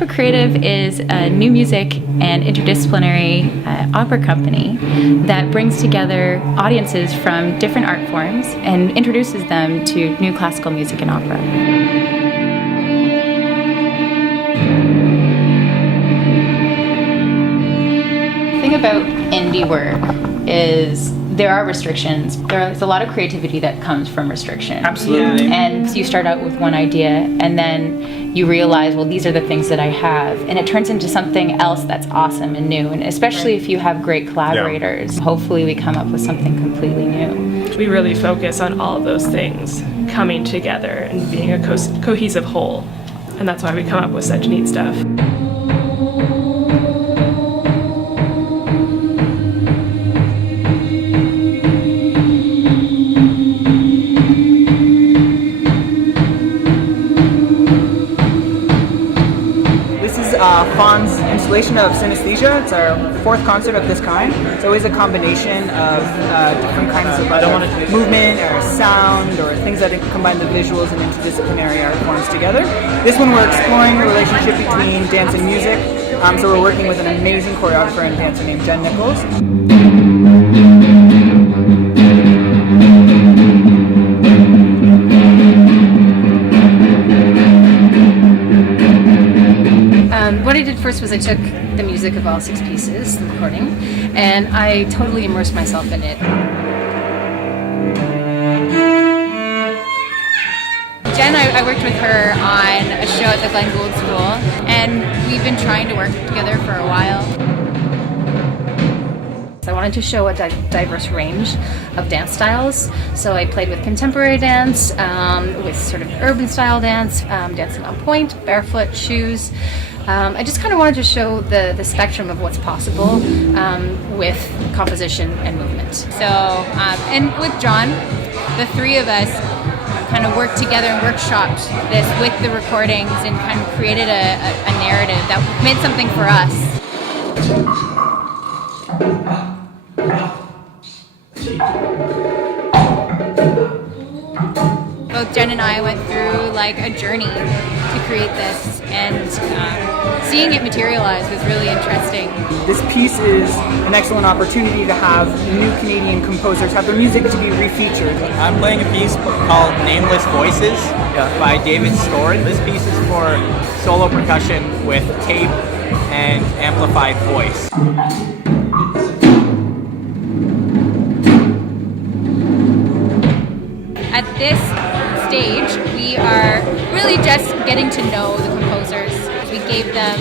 Tampa Creative is a new music and interdisciplinary opera company that brings together audiences from different art forms and introduces them to new classical music and opera. The thing about indie work is there are restrictions. There's a lot of creativity that comes from restriction. Absolutely. And you start out with one idea and then you realize, well, these are the things that I have. And it turns into something else that's awesome and new. And especially if you have great collaborators, hopefully we come up with something completely new. We really focus on all of those things coming together and being a cohesive whole. And that's why we come up with such neat stuff. FAWN's installation of synesthesia. It's our 4th concert of this kind. It's always a combination of different kinds of movement or sound or things that combine the visuals and interdisciplinary art forms together. This one we're exploring the relationship between dance and music. So we're working with an amazing choreographer and dancer named Jen Nichols. What I did first was I took the music of all 6 pieces, the recording, and I totally immersed myself in it. Jen, I worked with her on a show at the Glenn Gould School, and we've been trying to work together for a while. I wanted to show a diverse range of dance styles, so I played with contemporary dance, with sort of urban style dance, dancing on point, barefoot, shoes. I just kind of wanted to show the spectrum of what's possible with composition and movement. So, and with John, the 3 of us kind of worked together and workshopped this with the recordings and kind of created a narrative that made something for us. Both Jen and I went through like a journey to create this, and seeing it materialize was really interesting. This piece is an excellent opportunity to have new Canadian composers have their music to be refeatured. I'm playing a piece called Nameless Voices by David Storin. This piece is for solo percussion with tape and amplified voice. At this stage, we are really just getting to know the composers. We gave them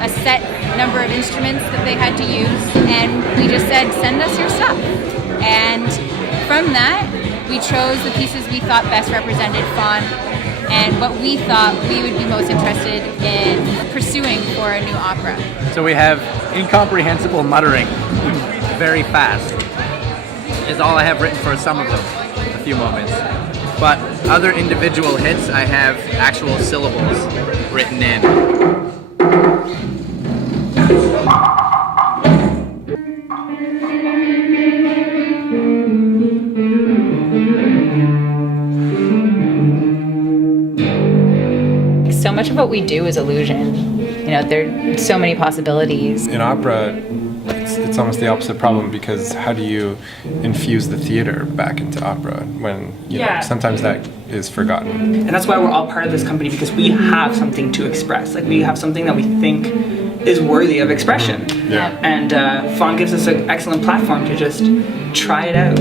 a set number of instruments that they had to use, and we just said, send us your stuff. And from that, we chose the pieces we thought best represented FAWN and what we thought we would be most interested in pursuing for a new opera. So we have incomprehensible muttering, very fast, is all I have written for some of them. A few moments. But other individual hits, I have actual syllables written in. So much of what we do is illusion. You know, there are so many possibilities. In opera, it's almost the opposite problem, because how do you infuse the theater back into opera when you know, sometimes that is forgotten? And that's why we're all part of this company, because we have something to express. Like, we have something that we think is worthy of expression. Yeah. And FAWN gives us an excellent platform to just try it out.